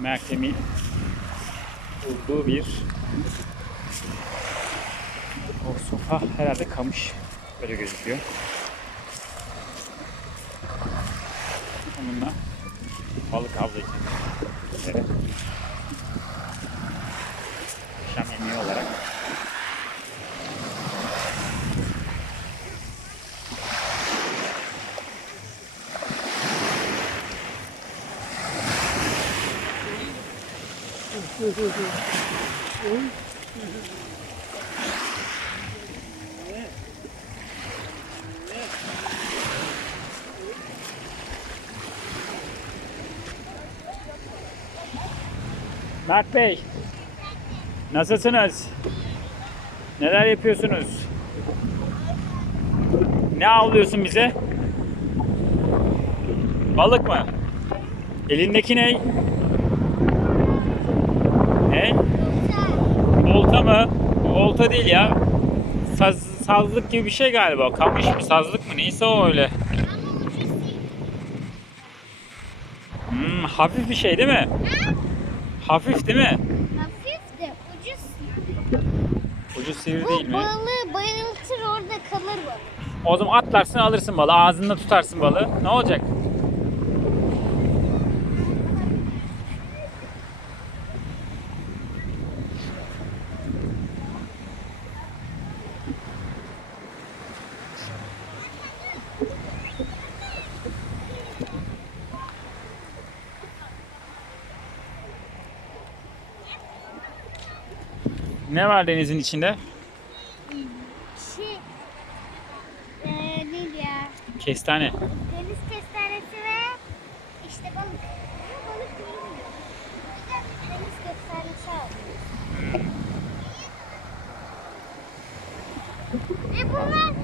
Meltem'in bulduğu bir o sopa herhalde kamış. Öyle gözüküyor. Onunla balık avlayacak. Evet. Mert Bey, nasılsınız? Neler yapıyorsunuz? Ne avlıyorsun bize? Balık mı? Elindeki ne? Ne? Olta mı? Olta değil ya. Saz, sazlık gibi bir şey galiba. Kamış mı, sazlık mı? Neyse o öyle. Hmm, hafif bir şey değil mi? Hafif değil mi? Hafif de ucuz. Ucu sivri Bu değil mi? balığı bayıltır orada kalır balık. O zaman atlarsın alırsın balığı. Ağzında tutarsın balığı. Ne olacak? Ne var denizin içinde? Şey, eee neydi ya? Kestane. Deniz kestanesi ve işte balık. Ama balık değil mi? Deniz kestanesi aldım. Ve bunlar